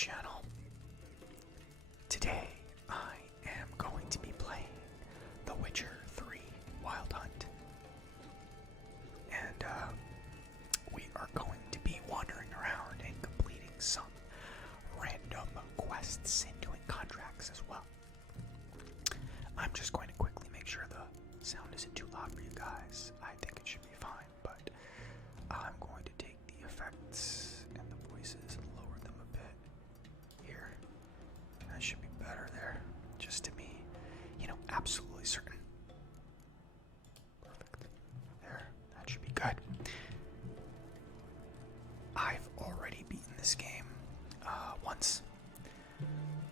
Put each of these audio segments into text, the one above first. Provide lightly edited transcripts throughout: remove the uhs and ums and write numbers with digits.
channel. Today I am going to be playing The Witcher 3 Wild Hunt. And we are going to be wandering around and completing some random quests and doing contracts as well. I'm just going to quickly make sure the sound isn't too loud for you guys. I think it should be fine, but I'm going to take the effects and the voices and lower them a bit here. That should be better there, just to be, absolutely certain. Perfect. There, that should be good. I've already beaten this game once,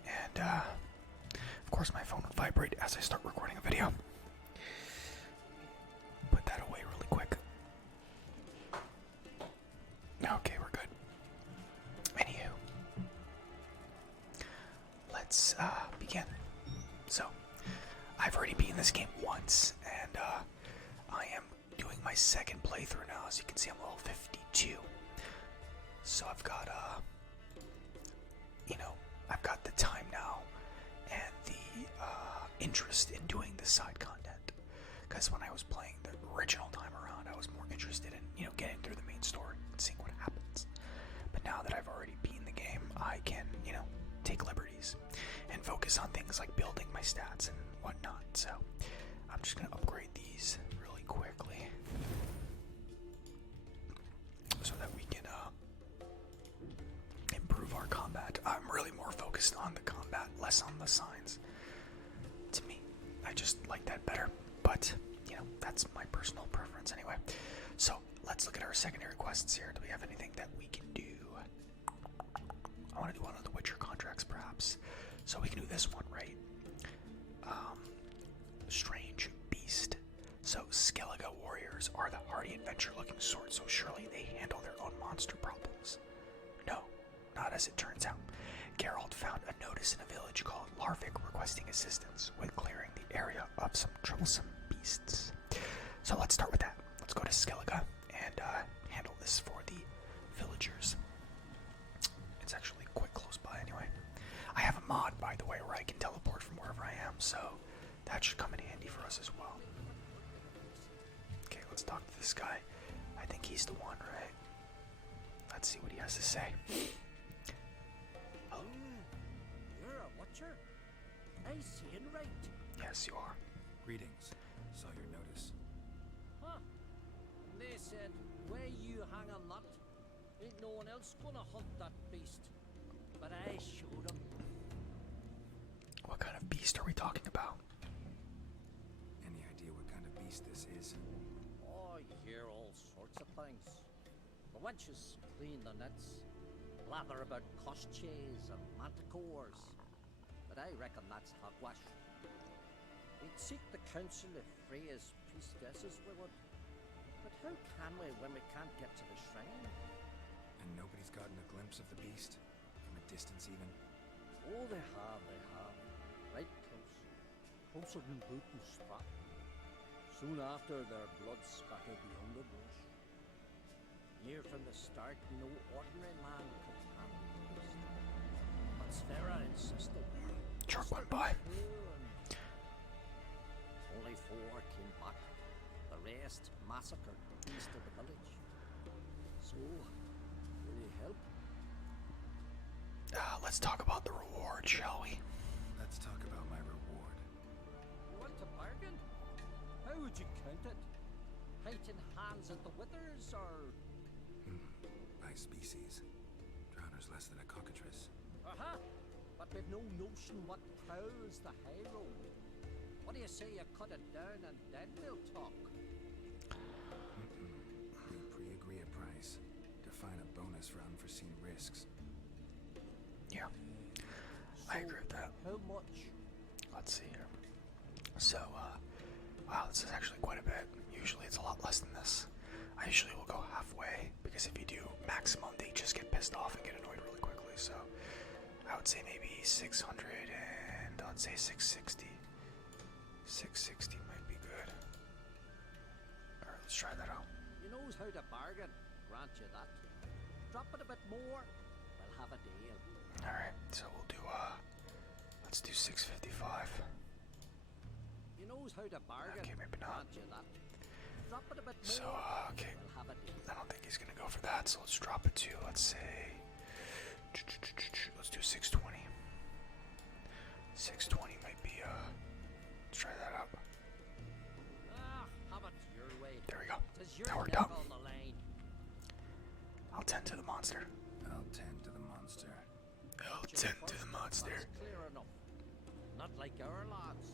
and of course my phone will vibrate as I start recording a video. Put that away really quick. Okay, we're good. Anywho, let's begin. So, I've already beaten this game once, and I am doing my second playthrough now. As you can see, I'm level 52. So I've got I've got the time now and the interest in doing this side content. Because when I was playing the original time around, I was more interested in, getting through the main story and seeing what happens. But now that I've already beaten the game, I can, take liberties and focus on things like building my stats and whatnot. So I'm just going to upgrade these really quickly so that we can improve our combat. I'm really more focused on the combat, less on the signs. To me, I just like that better. But, that's my personal preference anyway. So, let's look at our secondary quests here. Do we have anything that we can do? I want to do one of the Witcher contracts, perhaps. So we can do this one, right? Strange Beast. So, Skellige warriors are the hardy adventure-looking sort, so surely they handle their own monster problems. No, not as it turns out. Geralt found a notice in a village called Larvik requesting assistance with clearing the area of some troublesome beasts. So let's start with that. Let's go to Skellige and handle this for the villagers. It's actually quite close by anyway. I have a mod, by the way, where I can teleport from wherever I am, so that should come in handy for us as well. Okay, let's talk to this guy. I think he's the one, right? Let's see what he has to say. Oh, you're a watcher? I see it right. Yes, you are. Greetings. Saw your notice. Huh? They said, where you hang a nut, ain't no one else gonna hunt that beast. But I showed them. What kind of beast are we talking about? Any idea what kind of beast this is? Oh, you hear all sorts of things. The wenches clean the nets, blather about koshches and manticores. But I reckon that's hogwash. We'd seek the counsel of Freya's priestesses, we would. But how can we when we can't get to the shrine? And nobody's gotten a glimpse of the beast? From a distance even? Oh, they have. Right close. Closer than boot and strap. Soon after, their blood spattered the underbrush. Near from the start, no ordinary man could handle the beast. But Sfera insisted. Truck went by. Only 4 came back. The rest massacred east of the village. So, will you help? Let's talk about the reward, shall we? Let's talk about my reward. You want a bargain? How would you count it? Height in hands at the withers, or? By species. Drowner's less than a cockatrice. Aha! But we've no notion what prowls the high road. What do you say you cut it down and then we'll talk? We pre-agree a price. Define a bonus for unforeseen risks. Yeah, I agree with that. How much? Let's see here. So, wow, this is actually quite a bit. Usually it's a lot less than this. I usually will go halfway, because if you do maximum, they just get pissed off and get annoyed really quickly. So, I would say maybe 600 and I'd say 660. 660 might be good. Alright, let's try that out. You knows how to bargain. Grant you that. Drop it a bit more. We'll have a deal. Alright, so we'll do, let's do 655. You knows how to bargain. Okay, maybe not. Can't you that? Drop it a bit So, more. okay. We'll have a deal. I don't think he's gonna go for that, so let's drop it to, let's say, let's do 620. 620 might be, let's try that out. Have it your way. There we go. 'Tis your That worked neck out. on the line. I'll tend to the monster. I'll tend to the monster. I'll Your tend to first the monster. that's clear enough. Not like our lads.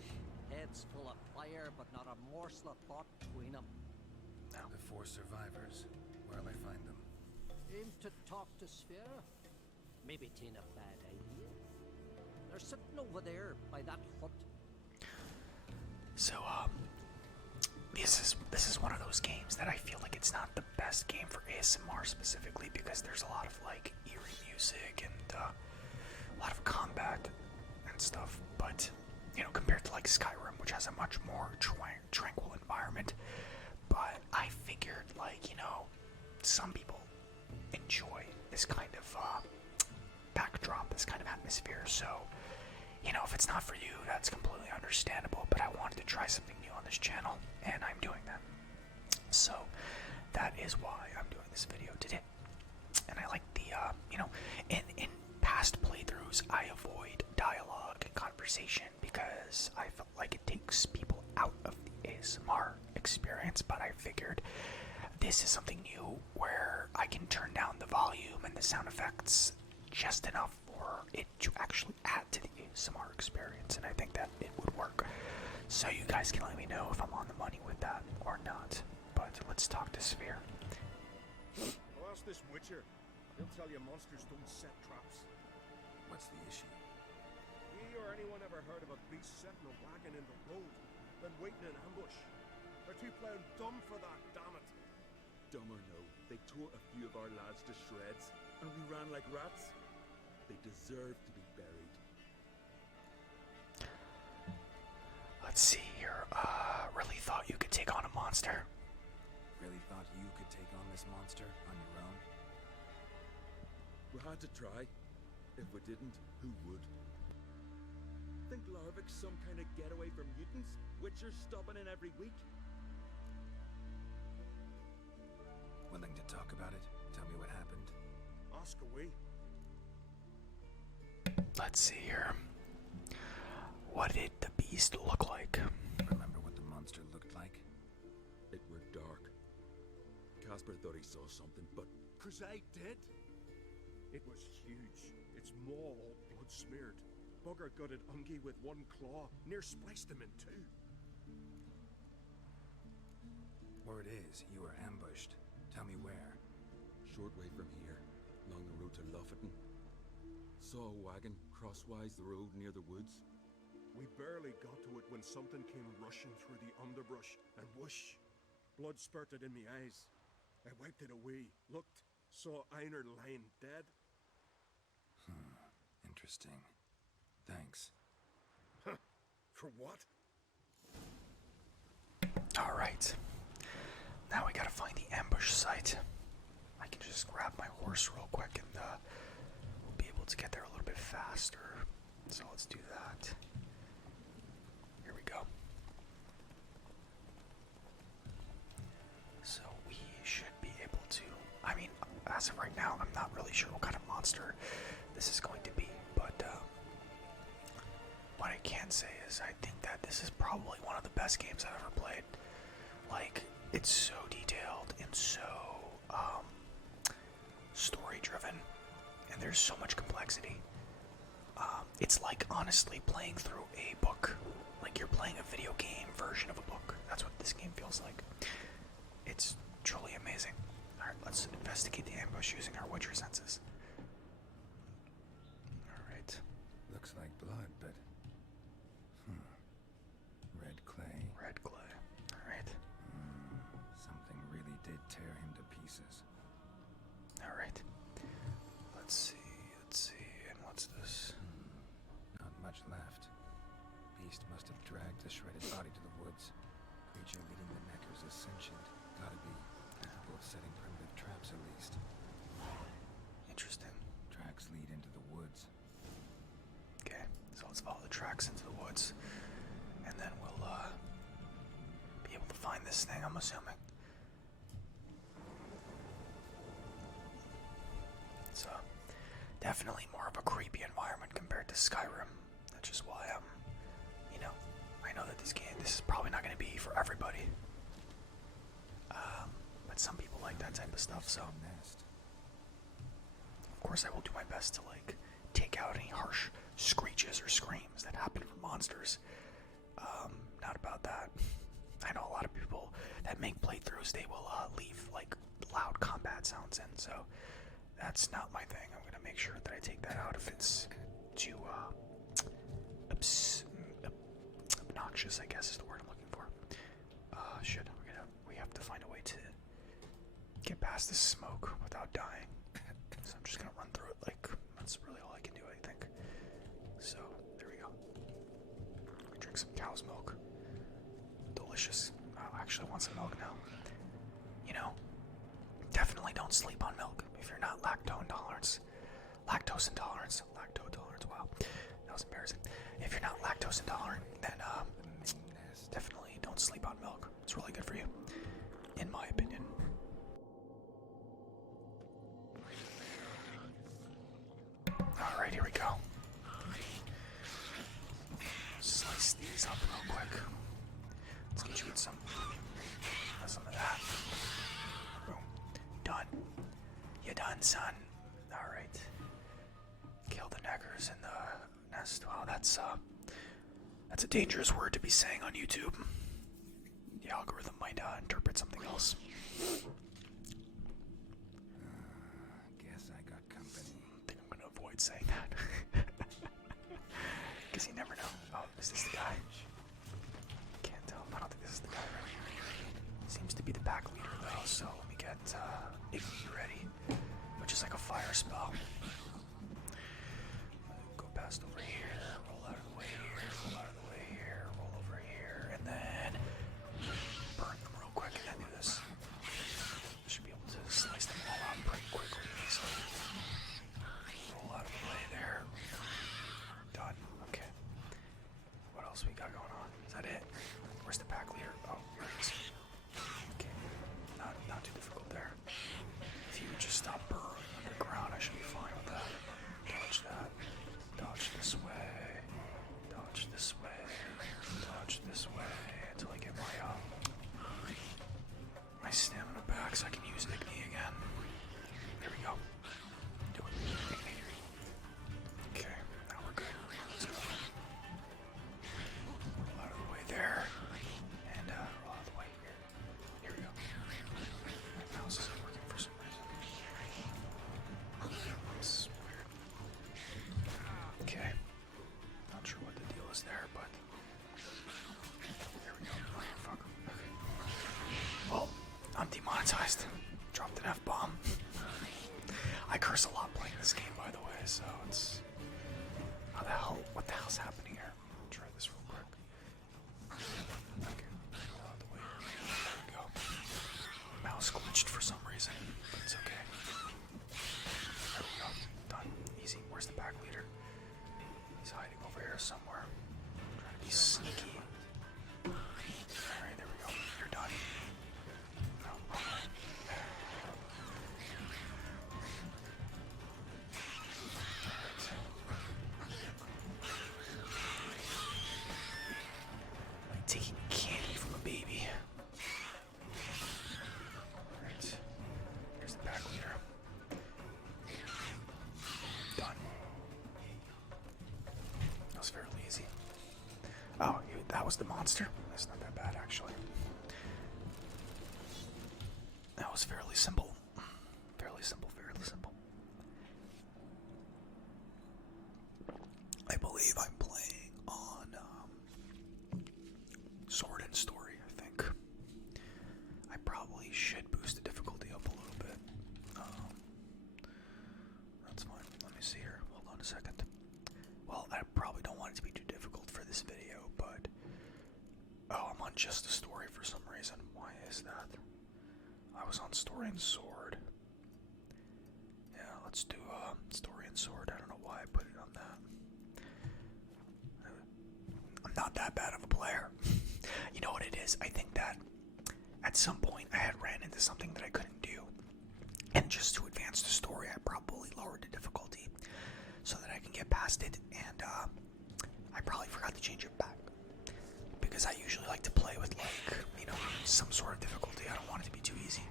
Heads full of fire, but not a morsel of thought between them. The 4 survivors. Where'll I find them? Aim to talk to Sphere. Maybe 'tain't a bad idea. They're sitting over there by that hut. So, this is one of those games that I feel like it's not the best game for ASMR specifically because there's a lot of like eerie music and a lot of combat and stuff. But you know, compared to like Skyrim, which has a much more tranquil environment, but I figured like some people enjoy this kind of backdrop, this kind of atmosphere. So if it's not for you, that's completely understandable, but I wanted to try something new on this channel, and I'm doing that. So, that is why I'm doing this video today. And I like the, in past playthroughs, I avoid dialogue and conversation because I felt like it takes people out of the ASMR experience, but I figured this is something new where I can turn down the volume and the sound effects just enough for it to actually add to the ASMR experience, and I think that it would work. So you guys can let me know if I'm on the money with that or not. But let's talk to Sphere. Well, ask this Witcher. He'll tell you monsters don't set traps. What's the issue? Ye or anyone ever heard of a beast setting a wagon in the road, then waiting in ambush? They're too plough dumb for that, damn it. Dumb or no, they tore a few of our lads to shreds, and we ran like rats. They deserve to be buried. Let's see here. Really thought you could take on a monster. Really thought you could take on this monster on your own? We had to try. If we didn't, who would? Think Larvik's some kind of getaway for mutants? Witchers stopping in every week? Willing to talk about it? Tell me what happened. Ask away. Let's see here. What did the beast look like? Remember what the monster looked like? It were dark. Casper thought he saw something, but... 'Cause I did. It was huge. Its maw all blood smeared. Bugger gutted Ungie with one claw, near spliced him in two. Word is, you were ambushed. Tell me where. Short way from here, along the road to Lofferton. Saw a wagon crosswise the road near the woods. We barely got to it when something came rushing through the underbrush, and whoosh! Blood spurted in me eyes. I wiped it away, looked, saw Einar lying dead. Interesting. Thanks. For what? Alright. Now we gotta find the ambush site. I can just grab my horse real quick and we'll be able to get there a little bit faster. So let's do that. Here we go. So we should be able to... I mean, as of right now, I'm not really sure what kind of monster this is going to be, but what I can say is I think that this is probably one of the best games I've ever played. Like, it's so detailed and so story driven, and there's so much complexity. It's like honestly playing through a book. Like you're playing a video game version of a book. That's what this game feels like. It's truly amazing. Alright, let's investigate the ambush using our Witcher senses. Alright. Looks like blood, but... Red clay. Red clay. Alright. Something really did tear him to pieces. Alright. Let's see. And what's this? Not much left. Beast must have dragged the shredded body to the woods. Creature leading the neckers is sentient. Gotta be capable of setting primitive traps at least. Interesting. tracks into the woods, and then we'll be able to find this thing, I'm assuming. It's definitely more of a creepy environment compared to Skyrim, which is why I know that this is probably not going to be for everybody. But some people like that type of stuff, so of course I will do my best to take out any harsh screeches or screams that happen from monsters. Not about that. I know a lot of people that make playthroughs, they will leave loud combat sounds in, so that's not my thing. I'm gonna make sure that I take that out if it's too obnoxious, I guess is the word I'm looking for. We have to find a way to get past this smoke without dying. So I'm just gonna run through it. That's really all I can do, I think. So there we go. Drink some cow's milk. Delicious. I actually want some milk now. Definitely don't sleep on milk if you're not lactose intolerant. Wow, that was embarrassing. If you're not lactose intolerant, then definitely don't sleep on milk. It's really good for you, in my opinion. Alright, here we go. Slice these up real quick. Let's get you with some of that. Boom. Done. You done, son? Alright. Kill the neggers in the nest. Wow, that's a dangerous word to be saying on YouTube. The algorithm might interpret something else. Guess I got company. I think I'm gonna avoid saying that. Because you never know. Oh, is this the guy? Can't tell. I don't think this is the guy, right? Seems to be the pack leader, though, so let me get Iggy ready. Which is like a fire spell. Go past over here, roll out of the way here, roll out of the way here, roll over here, and then burn them real quick, and then do this. Should be able to slice them all out pretty quickly, so roll out of the way there. Done. Okay. What else we got going on? Is that it? Where's the pack leader? Oh, here it is. Okay. Not too difficult there. If you would just stop burrowing underground, I should be fine with that. Dodge that. Dodge this way. Dodge this way. Dodge this way until I get my stamina back so I can use Igni again. There we go. Do it. Igni. Okay, now we're good. Let's go. Roll out of the way there. And roll out of the way here. Here we go. My mouse isn't working for some reason. It's weird. Okay. Not sure what the deal is there, but there we go. Oh, fuck. Okay. Well, I'm demonetized. Dropped an F-bomb. I curse a lot playing this game, by the way, so it's... What the hell's happening here? Try this real quick. Okay. Out of the way. There we go. Mouse glitched for some reason, but it's okay. There we go. Done. Easy. Where's the pack leader? He's hiding over here somewhere. Trying to be sneaky. Alright, there we go. You're done. No, wrong way. Like taking candy from a baby. Alright. Here's the pack leader. Done. That was fairly easy. Oh, that was the monster? That's not that bad, actually. That was fairly simple. Fairly simple, fairly simple. I believe I'm playing on Sword and Story, I think. I probably should boost the difficulty up a little bit. That's fine. Let me see here. Hold on a second. Well, I probably don't want it to be too difficult for this video, but... Oh, I'm on just the story for some reason. Why is that? I was on Story and Sword. Yeah, let's do Story and Sword. I don't know why I put it on that. is, I think that at some point I had ran into something that I couldn't do. And just to advance the story, I probably lowered the difficulty so that I can get past it. And I probably forgot to change it back. Because I usually like to play with, like, you know, some sort of difficulty. I don't want it to be too easy.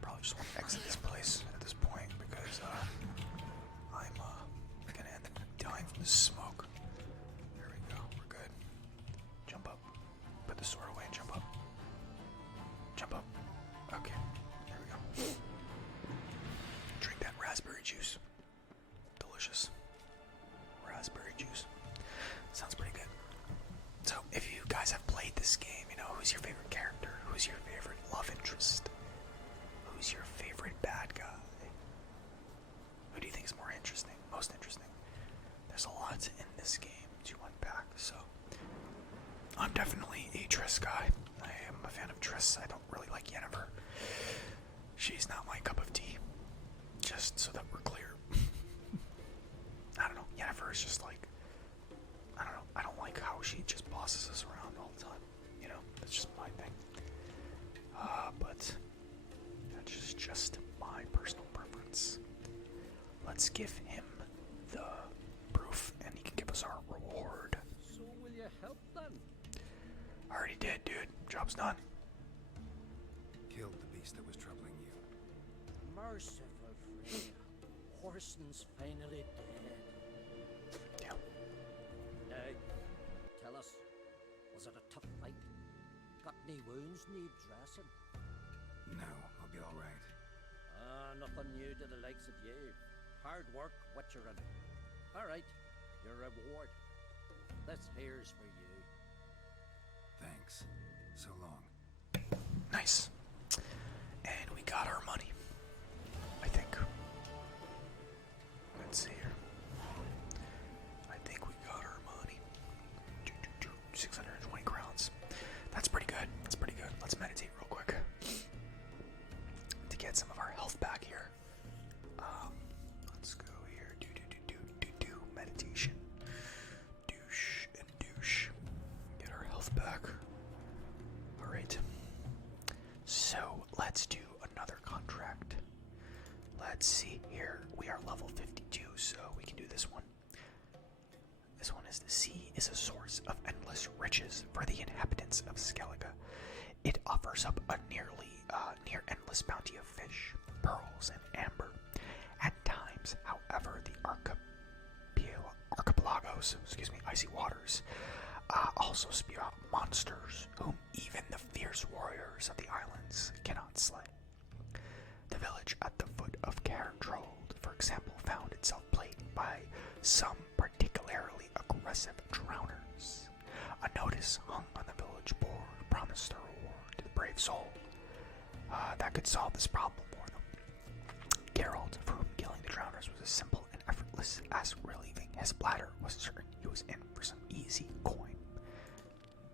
Probably just want to exit this place at this point because I'm gonna end up dying from the smoke. There we go, we're good. Jump up. Put the sword away and jump up. Jump up. Okay, there we go. Drink that raspberry juice. Delicious. Raspberry juice. Sounds pretty good. So, if you guys have played this game, you know, who's your favorite character? Who's your favorite love interest? Who's your favorite bad guy? Who do you think is more interesting? Most interesting? There's a lot in this game to unpack, so I'm definitely a Triss guy. I am a fan of Triss. I don't really like Yennefer. She's not my cup of tea. Just so that we're clear. I don't know. Yennefer is just like, I don't know. I don't like how she just bosses us around all the time. You know, that's just my thing. But that's just my personal preference. Let's give him the proof, and he can give us our reward. So will you help then? I already did, dude. Job's done. Killed the beast that was troubling you. Merciful Freya. Horson's finally dead. Yeah. Now, tell us, was it a tough fight? Got any wounds need dressing? No, I'll be all right. Nothing new to the likes of you. Hard work, witcherin'. All right, your reward. This here's for you. Thanks. So long. Nice. And we got our money. I think. Let's see here. I think we got our money. 620 crowns. That's pretty good. That's pretty good. Let's meditate real quick. To get some of our health back here. Let's go here. Do. Meditation. Douche and douche. Get our health back. Alright. So, let's do another contract. Let's see here. We are level 52, so we can do this one. This one is: the sea is a source of endless riches for the inhabitants of Skellige. It offers up a near endless bounty of fish, pearls, and amber. At times, however, the archipelagos, icy waters, also spew out monsters whom even the fierce warriors of the islands cannot slay. The village at the foot of Cairtrold, for example, found itself plagued by some particularly aggressive drowners. A notice hung on the village board promised a reward to the brave soul that could solve this problem for them. Geralt, for whom killing the drowners was as simple and effortless as relieving his bladder, was certain he was in for some easy coin.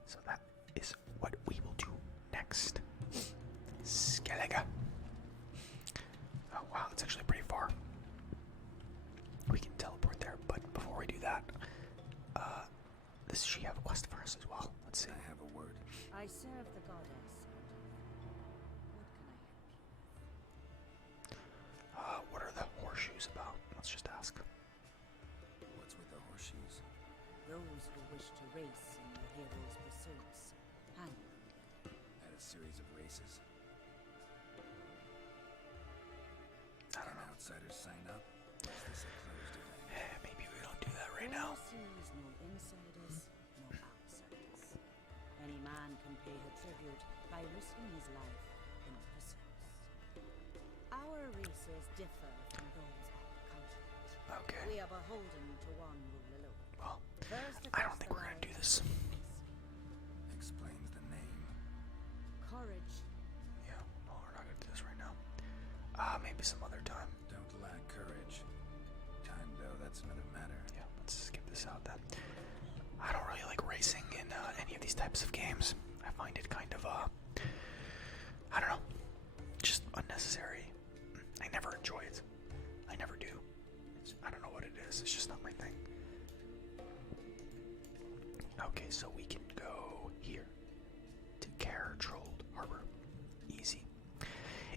So that is what we will do next. Skellige. Oh wow, it's actually pretty far. We can teleport there, but before we do that, does she have a quest for us as well? Let's see. I have a word. I serve the goddess. What can I help you with? What are the horseshoes about? Let's just ask. What's with the horseshoes? Those who wish to race in the hero's pursuits. Hang. At a series of races. I don't know. Outsiders sign up. Or is this a closed event? Maybe we don't do that right now. There sees no insiders, no outsiders. Any man can pay her tribute by risking his life in the pursuits. Our races differ from those at the continent. Okay. We are beholden to one rule alone. Well, First I don't across think the we're gonna do line this. Explains the name. Courage. Yeah, well, we're not gonna do this right now. Maybe some other time. Don't lack courage. Time, though, that's another matter. Yeah, let's skip this out then. I don't really like racing in any of these types of games. I find it kind of, I don't know, just unnecessary. I never enjoy it. I never do. I don't know what it is. It's just not my thing. Okay, so we can go here to Trolled Harbor. Easy.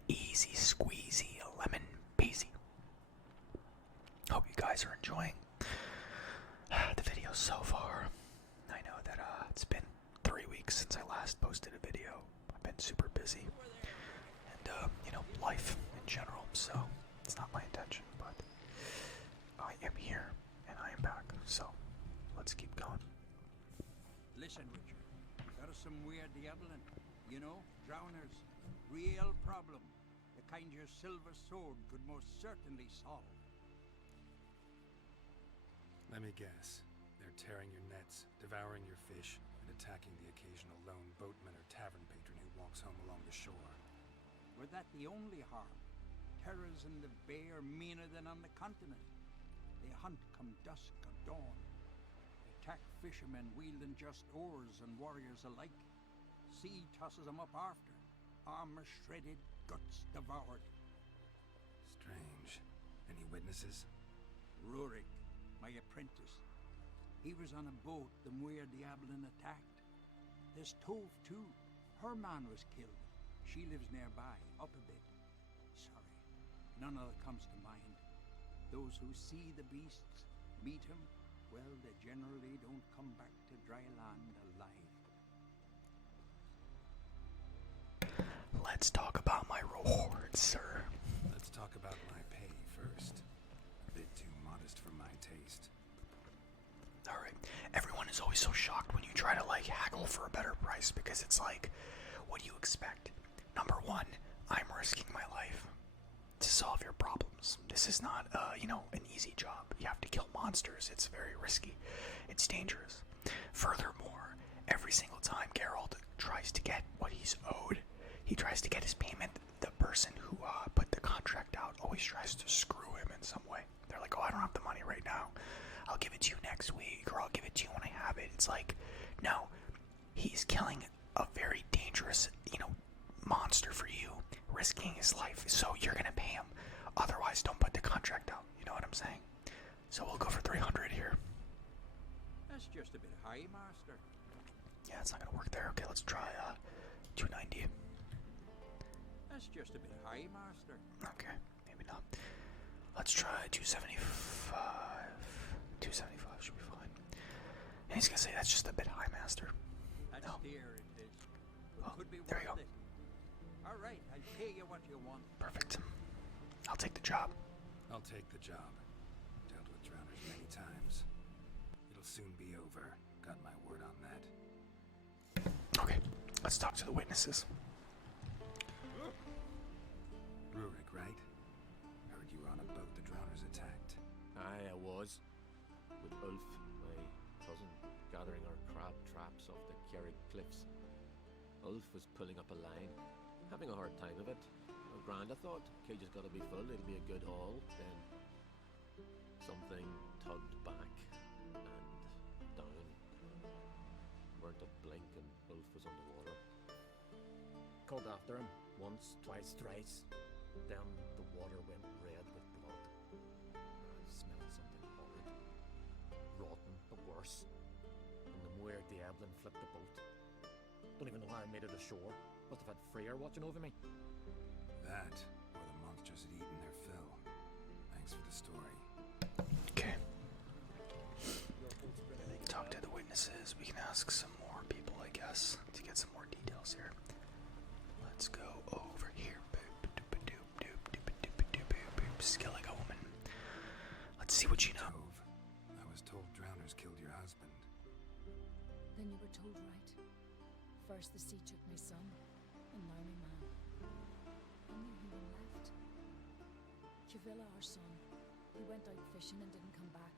Easy squeezy, lemon peasy. Hope you guys are enjoying the video so far. I know that it's been 3 weeks since I last posted a video. I've been super busy. And, life in general, so it's not my intention, but I am here and I am back, so let's keep going. Listen, Richard, there is some weird diabling. You know, drowners. Real problem. The kind your silver sword could most certainly solve. Let me guess. They're tearing your nets, devouring your fish, and attacking the occasional lone boatman or tavern patron who walks home along the shore. Were that the only harm? Terrors in the bay are meaner than on the continent. They hunt come dusk or dawn. Attack fishermen wielding just oars and warriors alike. Sea tosses them up after. Armor shredded, guts devoured. Strange. Any witnesses? Rurik, my apprentice. He was on a boat the Muir Diablin attacked. There's Tove, too. Her man was killed. She lives nearby, up a bit. Sorry, none of it comes to mind. Those who see the beasts, meet him, well, they generally don't come back to dry land alive. Let's talk about my rewards, sir. Let's talk about my pay first. A bit too modest for my taste. Alright, everyone is always so shocked when you try to, haggle for a better price, because it's like, what do you expect? Number one, I'm risking my life to solve your problems. This is not, an easy job. You have to kill monsters. It's very risky. It's dangerous. Furthermore, every single time Geralt tries to get what he's owed, he tries to get his payment, the person who put the contract out always tries to screw him in some way. They're like, oh, I don't have the money right now. I'll give it to you next week, or I'll give it to you when I have it. It's like, no, he's killing a very dangerous, monster for you, risking his life, so you're gonna pay him. Otherwise, don't put the contract out. You know what I'm saying? So we'll go for 300 here. That's just a bit high, master. Yeah, it's not gonna work there. Okay, let's try 290. That's just a bit high, master. Okay, maybe not. Let's try 275. 275 should be fine. And he's gonna say that's just a bit high, master. That's No. dear, it is. Oh, Could be there you worth go. it. All right, I'll pay you what you want. Perfect. I'll take the job. I'll take the job. Dealt with drowners many times. It'll soon be over. Got my word on that. Okay, let's talk to the witnesses. Rurik, right? Heard you were on a boat the drowners attacked. Aye, I was. With Ulf, my cousin, gathering our crab traps off the Kerrig cliffs. Ulf was pulling up a line, having a hard time of it. Oh, grand, I thought. Cage has got to be full, it'll be a good haul. Then something tugged back and down. Weren't a blink and Ulf was underwater. Called after him once, twice, thrice. Then the water went red with blood. I smelled something horrid. Rotten, but worse. And the Muir Diablin flipped the boat. Don't even know how I made it ashore. Must have had Freyr watching over me. That, or the monsters had eaten their fill. Thanks for the story. Okay. Talk to the witnesses. We can ask some more people, I guess, to get some more details here. Let's go over here. Skilliga woman. Let's see what you know. Tove, I was told drowners killed your husband. Then you were told right. First the sea took my son, and now my man. I knew he were left. Kavilla, our son, he went out fishing and didn't come back.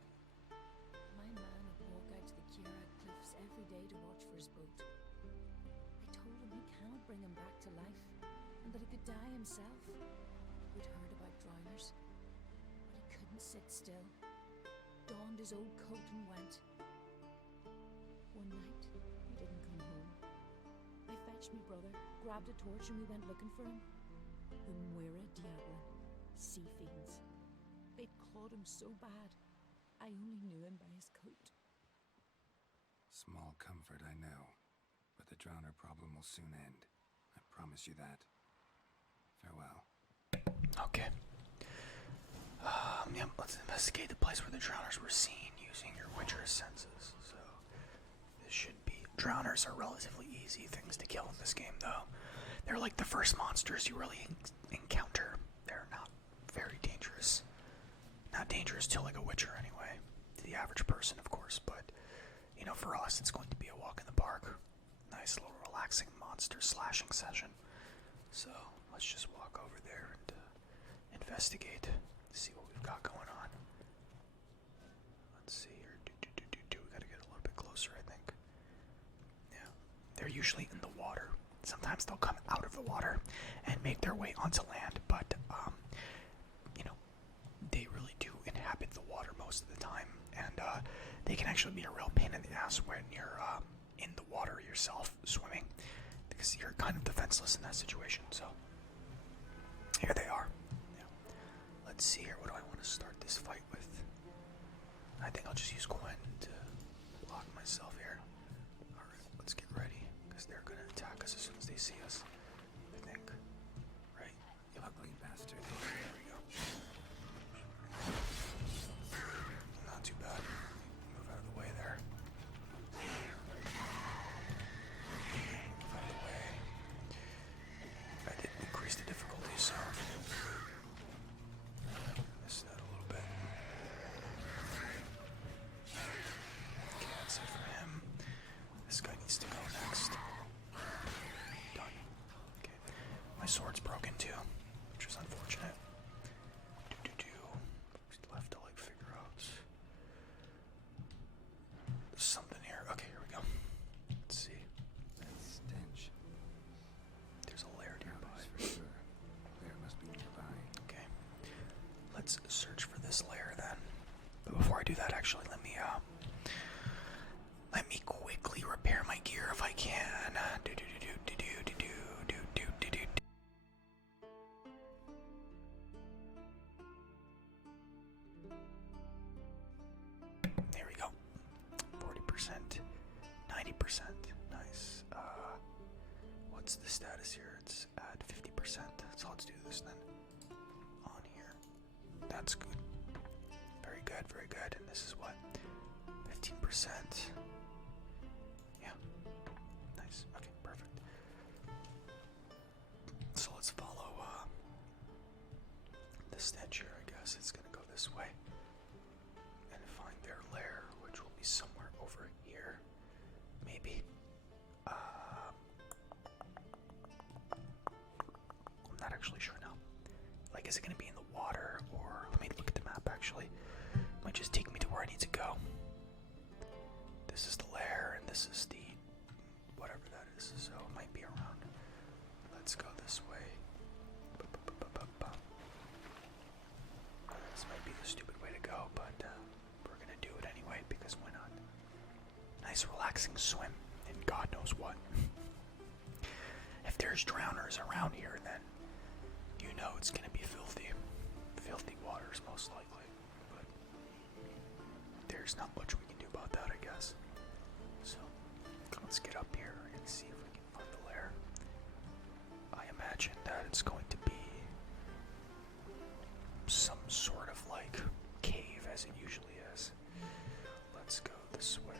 My man would walk out to the Kira cliffs every day to watch for his boat. I told him he cannot bring him back to life, and that he could die himself. We'd heard about drowners, but he couldn't sit still. Donned his old coat and went. One night, he didn't come home. I fetched me brother, grabbed a torch, and we went looking for him. The Muira Diablin, sea fiends. They'd clawed him so bad, I only knew him by his coat. Small comfort, I know. But the drowner problem will soon end. I promise you that. Farewell. Okay. Yeah, let's investigate the place where the drowners were seen using your Witcher's senses. So, this should be... Drowners are relatively easy things to kill in this game, though. They're like the first monsters you really encounter. They're not very dangerous. Not dangerous to like a Witcher anyway. To the average person, of course, but, you know, for us, it's going to be a walk in the park. Nice little relaxing monster slashing session. So, let's just walk over there and investigate. See what we've got going on. Let's see here. We gotta get a little bit closer, I think. Yeah. They're usually in the water. Sometimes they'll come out of the water and make their way onto land, but, you know, they really do inhabit the water most of the time, and they can actually be a real pain in the ass when you're in the water yourself, swimming, because you're kind of defenseless in that situation, so here they are. Yeah. Let's see here, what do I want to start this fight with? I think I'll just use Gwen to block myself here. Alright, let's get ready, because they're going to attack us as soon as they see us, I think. Right? You ugly bastard. There we go. Not too bad. Move out of the way there. Move out of the way. I did increase the difficulty, so... Missed that a little bit. Okay, that's it for him. This guy needs to go next. Done. Okay. My sword's broken too, which is unfortunate. Still have to like figure out. There's something here. Okay, here we go. Let's see. That stench. There's a lair nearby. For sure. Lair must be nearby. Okay. Let's search for this lair then. But before I do that, actually, let me quickly repair my gear if I can. There we go. 40%, 90%. Nice. What's the status here? It's at 50%. So let's do this then. On here. That's good. Very good, very good. And this is what? 15%. Yeah. Nice. Okay, perfect. So let's follow the stench here, I guess. It's gonna go this way. And find their lair, which will be somewhere over here. Maybe. I'm not actually sure now. Like, is it gonna be in the water, or let me look at the map actually. It might just take me to where I need to go. This is the lair, and this is the whatever that is, so it might be around. Let's go this way. This might be the stupid way to go, but we're gonna do it anyway, because why not? Nice relaxing swim, and God knows what. If there's drowners around here, then you know it's gonna be filthy. Filthy waters, most likely. But there's not much we can do about that, I guess. So, let's get up here and see if we can find the lair. I imagine that it's going to be some sort of like cave, as it usually is. Let's go this way.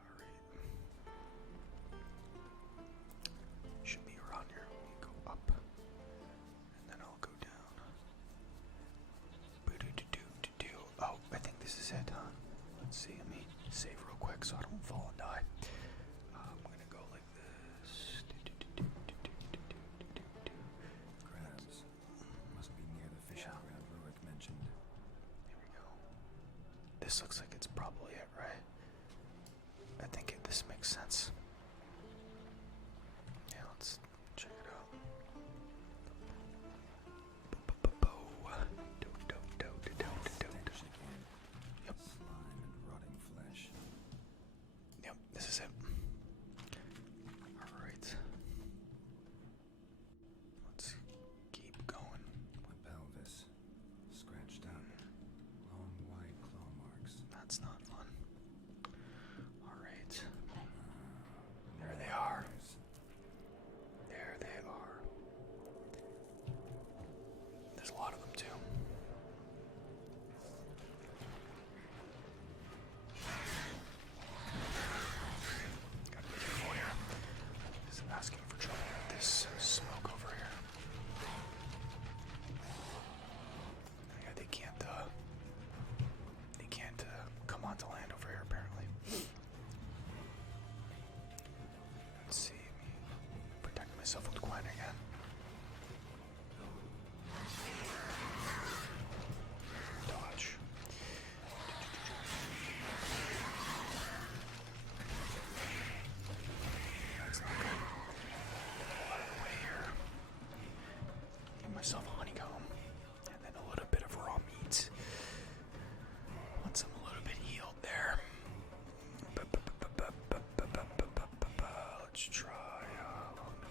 Alright. Should be around here. We go up, and then I'll go down. Oh, I think this is it, huh? Let's see. Let me save real quick so I don't fall and die. I'm gonna go there's a lot of them too. Gotta be careful here. This is asking for trouble with this smoke over here. Yeah, they can't come onto land over here apparently. Let's see, protect myself with Gwen again. Dodge. That's not good. Get out of the way here. Give myself a honeycomb. And then a little bit of raw meat. Once I'm a little bit healed there. Let's try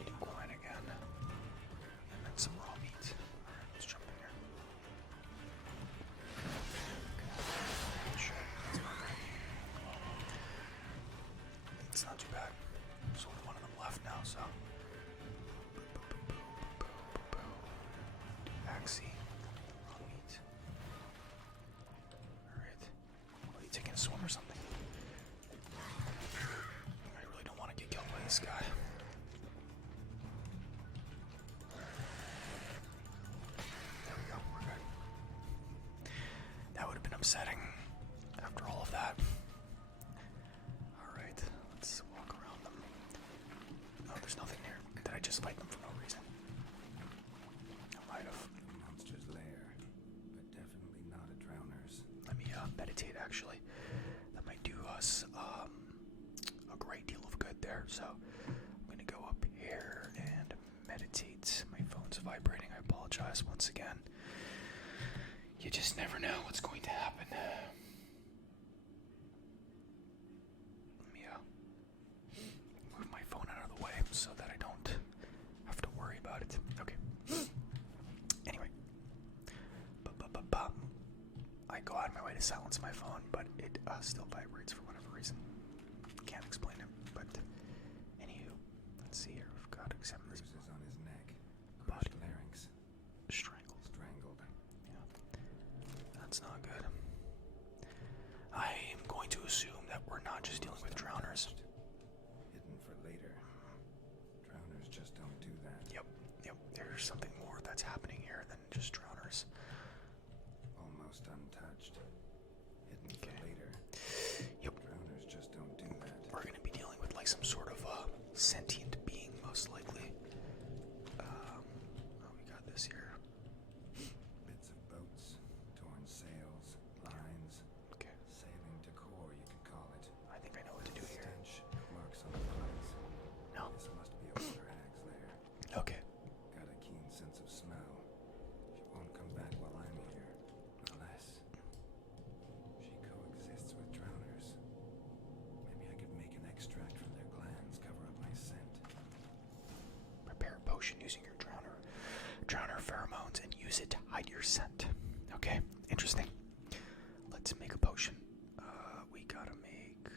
eating Gwen again. And then some raw meat. Alright, let's jump in here. Shit, that's not great. It's not too bad. There's only one of them left now, so. Axie. Raw meat. Alright. What, are you taking a swim or something? I really don't want to get killed by this guy. There we go, we're good. That would have been upsetting after all of that. Alright, let's walk around them. Oh, there's nothing there. Did I just fight them for no reason? I might have. A monster's lair, but definitely not a drowner's. Let me meditate actually. That might do us a great deal of good there. So I'm gonna go up here and meditate. My phone's vibrating. I apologize once again. You just never know what's going to happen. Let me move my phone out of the way so that I don't have to worry about it. Okay. Anyway. I go out of my way to silence my phone, but it still vibrates for whatever reason. Can't explain it, but anywho, let's see here. We've got to examine this. Bruises on his neck, Body. crushed larynx, Strangled. strangled. Yeah, that's not good. I am going to assume that we're not just dealing with drowners. Hidden for later. Drowners just don't do that. Yep. There's something more that's happening here than just drowners. Almost untouched. Hidden Okay. for later. Yep. Drowners just don't do that. We're going to be dealing with like some sort of sentient being, most likely. We got this here. Bits of boats, torn sails, lines, Okay. sailing decor, you could call it. I think I know what to do here. Stench, marks on the bodies. No. This must be a water hag's lair. Okay. Got a keen sense of smell. She won't come back while I'm here. Unless she coexists with drowners. Maybe I could make an extract from their glands cover up my scent. Prepare a potion using your drowner pheromones and use it to hide your scent. Okay, interesting. Let's make a potion. We gotta make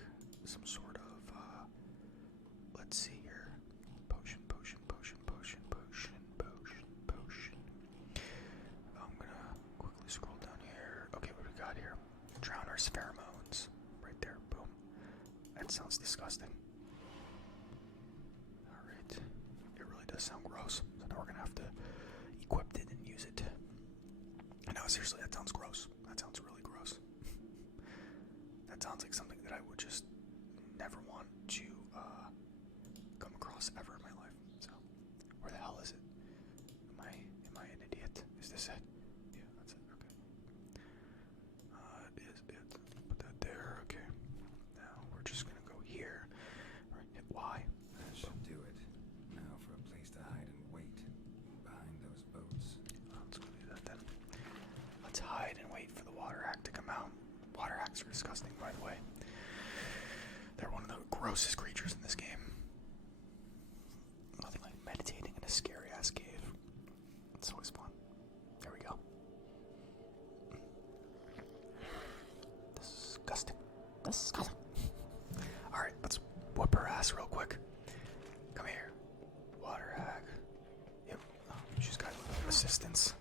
some sort of let's see here. Potion. I'm gonna quickly scroll down here. Okay, what do we got here? Drowner's pheromones. Right there, boom. That sounds disgusting. Alright. It really does sound gross. So now we're gonna have to equip it and use it. No, seriously, that sounds gross. That sounds really gross. That sounds like something that I would just never want to come across ever in my life. So, where the hell is it? Am I an idiot? Is this it? Yeah, that's it. Okay. Is it? Put that there. Okay. Now we're just gonna go here. All right. Hit Y. That should do it. Now for a place to hide and wait. Behind those boats. Let's go do that then. Let's hide and wait for the water hack to come out. Water hacks are disgusting, by the way. They're one of the grossest creatures in this game. Nothing like meditating in a scary ass cave. It's always fun. There we go. Disgusting. Alright, let's whoop her ass real quick. Come here. Water hag. Yep. Oh, she's got assistance.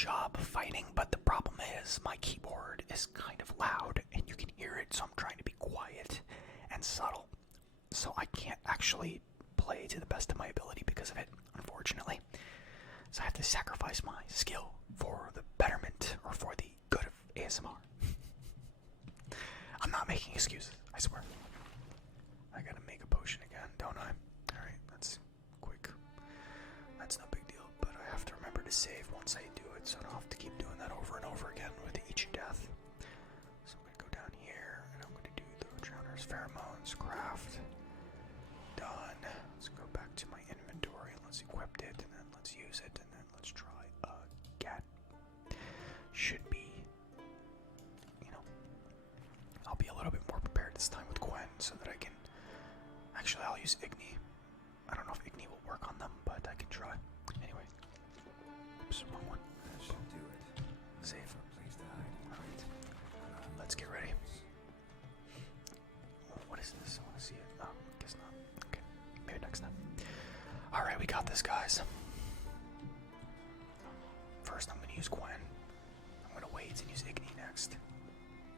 job fighting, but the problem is my keyboard is kind of loud and you can hear it, so I'm trying to be quiet and subtle. So I can't actually play to the best of my ability because of it, unfortunately. So I have to sacrifice my skill for the betterment or for the good of ASMR. I'm not making excuses, I swear. I gotta make a potion again, don't I? Alright, that's quick. That's no big deal, but I have to remember to save once I do it, so I don't have to keep doing that over and over again with each death. So I'm gonna go down here, and I'm gonna do the Drowner's Pheromones, craft. Done. Let's go back to my inventory, and let's equip it, and then let's use it, and then let's try again. Should be, I'll be a little bit more prepared this time with Gwen, so that I can, actually I'll use Igni. I don't know if Igni will work on them, but I can try. Anyway. Oops, wrong one. That should do it. Save. For a place to hide. Alright. Let's get ready. What is this? I want to see it. Oh, guess not. Okay. Maybe next time. Alright, we got this, guys. First, I'm going to use Gwen. I'm going to wait and use Igni next.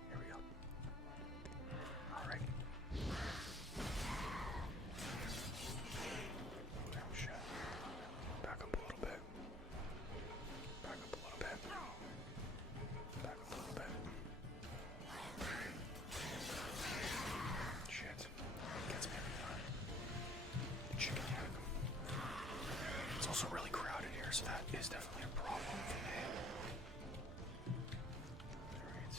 Here we go. Alright. Oh shit. Back up a little bit. Back up a little bit. Back up a little bit. Shit. Gets me every time. Chicken hack. It's also really crowded here, so that is definitely a problem for me. Alright.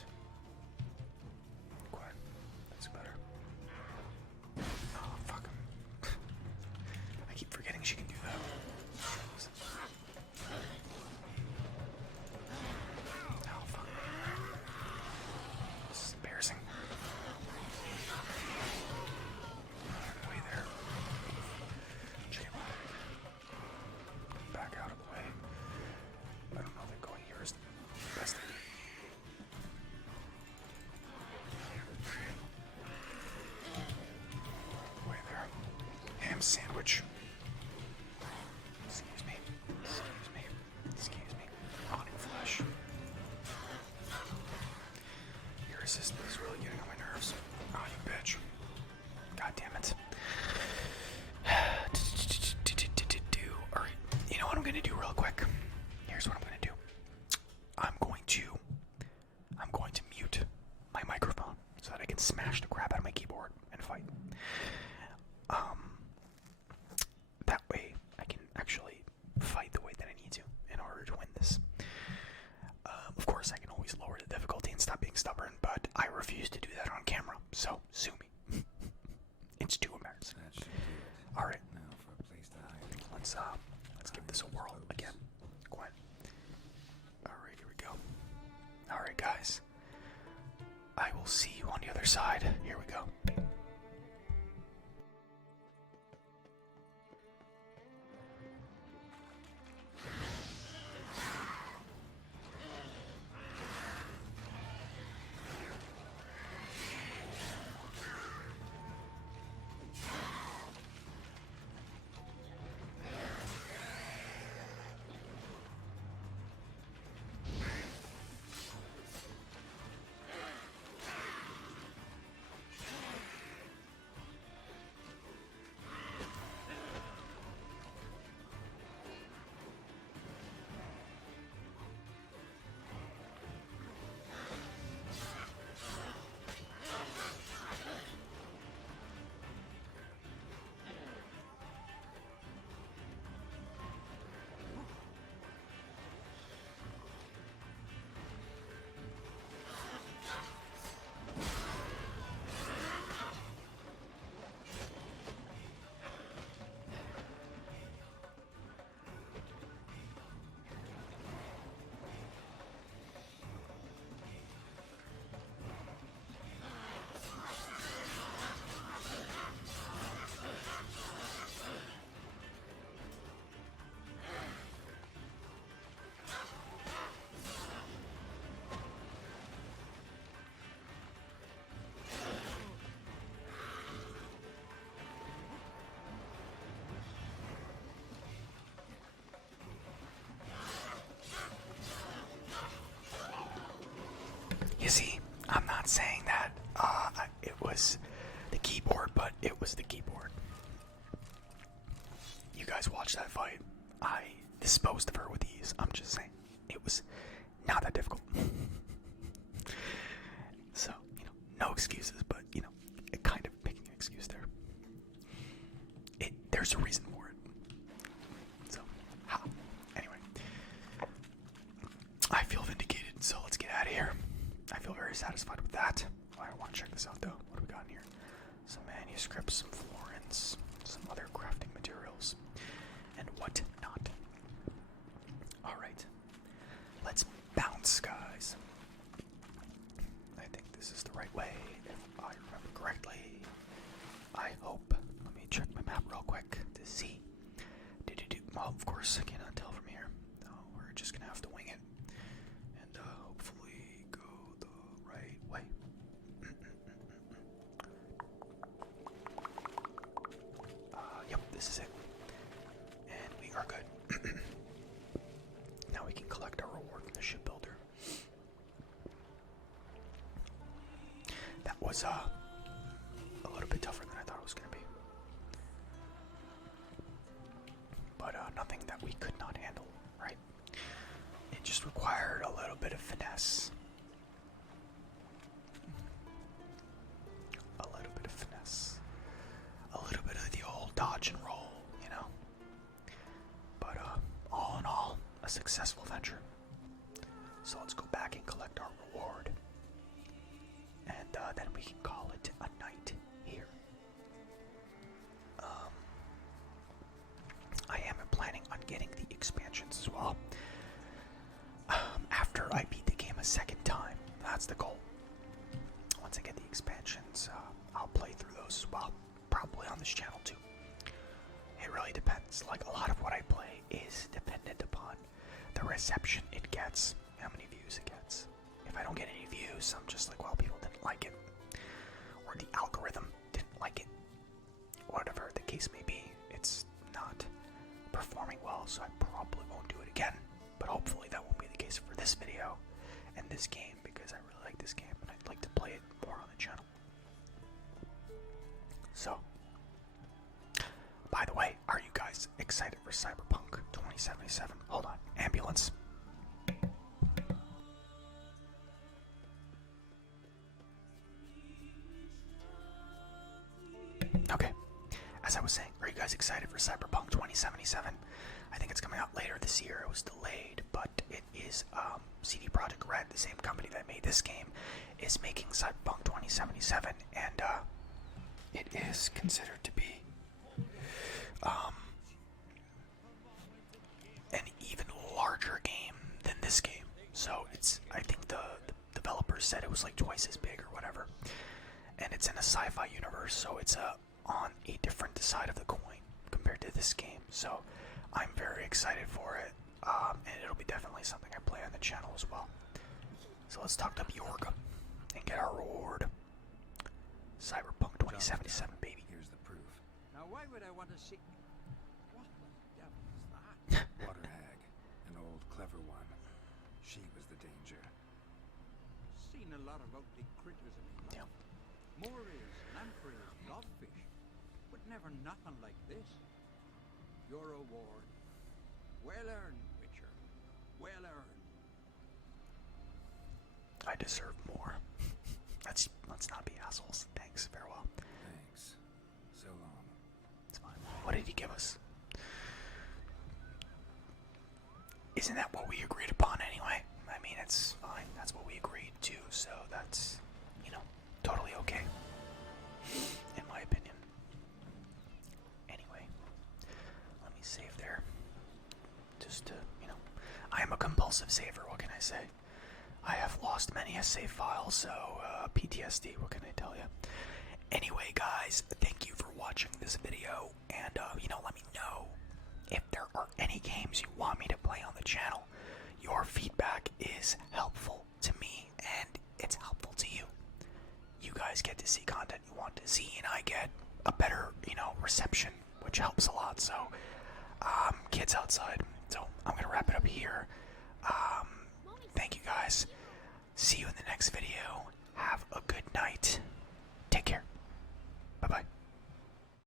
Gwen. That's better. Oh, fuck. I keep forgetting she can do that. Oh, fuck. This is embarrassing. Way there. Chicken leg. Back out of the way. I don't know that going here is the best idea. Way there. Ham sandwich. Excuse me. Excuse me. Excuse me. Rotting flesh. Your assistant is really getting on my nerves. Oh, you bitch. God damn it. Alright. You know what I'm gonna do real quick? Here's what I'm gonna do. I'm going to mute my microphone so that I can smash the crap out of my keyboard and fight. That way I can actually fight the way that I need to in order to win this. Of course, I can always lower the difficulty and stop being stubborn, but I refuse to do that on camera, so sue me. It's too embarrassing. That should do it. Alright, Now for a place to hide. let's give this a whirl again. Gwen. Alright, here we go. Alright, guys. I will see you on the other side. Here we go. It was the keyboard. You guys watched that fight. I disposed of her with ease. I'm just saying. It was not that difficult. So, no excuses, but, kind of making an excuse there. There's a reason for it. So, anyway. I feel vindicated, so let's get out of here. I feel very satisfied with that. I want to check this out, though. What do we got in here? Some manuscripts, some florins, some other crafting materials, and what not. Alright. Let's bounce, guys. I think this is the right way, if I remember correctly. I hope. Let me check my map real quick to see. Well, of course, I cannot tell from here. No, we're just gonna have to wing it. And hopefully go the right way. Yep, this is it. And we are good. Now we can collect our reward from the shipbuilder. That was a little bit tougher than I thought it was going to be. But nothing that we could not handle, right? It just required a little bit of finesse. A little bit of finesse. A little bit of the old dodge and roll, But all in all, a successful venture. So let's go back and collect our reward. And then we can call it a night here. I am planning on getting the expansions as well. After I beat the game a second time. That's the goal. Once I get the expansions, I'll play through those as well. Probably on this channel too. It really depends. Like, a lot of what I play is dependent upon the reception it gets, how many views it gets. If I don't get any views, I'm just like, well, people didn't like it. Or the algorithm didn't like it. Whatever the case may be, it's not performing well, so I probably won't do it again. But hopefully that won't be the case for this video and this game, because I really like this game and I'd like to play it more on the channel. So, by the way, are you guys excited for Cyberpunk 2077? Hold on, ambulance. Okay, as I was saying, are you guys excited for Cyberpunk 2077? I think it's coming out later this year. It was delayed, but it is CD Projekt Red, the same company that made this game, is making Cyberpunk 2077, and it is considered to be an even larger game than this game. So I think the developers said it was like twice as big or whatever, and it's in a sci-fi universe, so it's on a different side of the coin compared to this game. So I'm very excited for it, and it'll be definitely something I play on the channel as well. So let's talk to Bjorg and get our reward. Cyberpunk 2077, baby. Here's the proof. Now, why would I want to see... What the devil is that? Water hag, an old clever one. She was the danger. Seen a lot of ugly critters in my life. Morays, lampreys, blobfish. But never nothing like this. Your reward. Well earned, Witcher. Well earned. I deserve more. Let's not be assholes. Thanks, farewell. Thanks. So long. It's fine. What did he give us? Isn't that what we agreed upon anyway? I mean, it's fine. That's what we agreed to, so that's, totally okay. In my opinion. Anyway, let me save there. Just to, I am a compulsive saver, what can I say? I have lost many a save file, so PTSD, what can I tell you? Anyway, guys, thank you for watching this video, and, let me know if there are any games you want me to play on the channel. Your feedback is helpful to me, and it's helpful to you. You guys get to see content you want to see, and I get a better, reception, which helps a lot, so, kids outside. So, I'm gonna wrap it up here. Thank you guys. See you in the next video. Have a good night.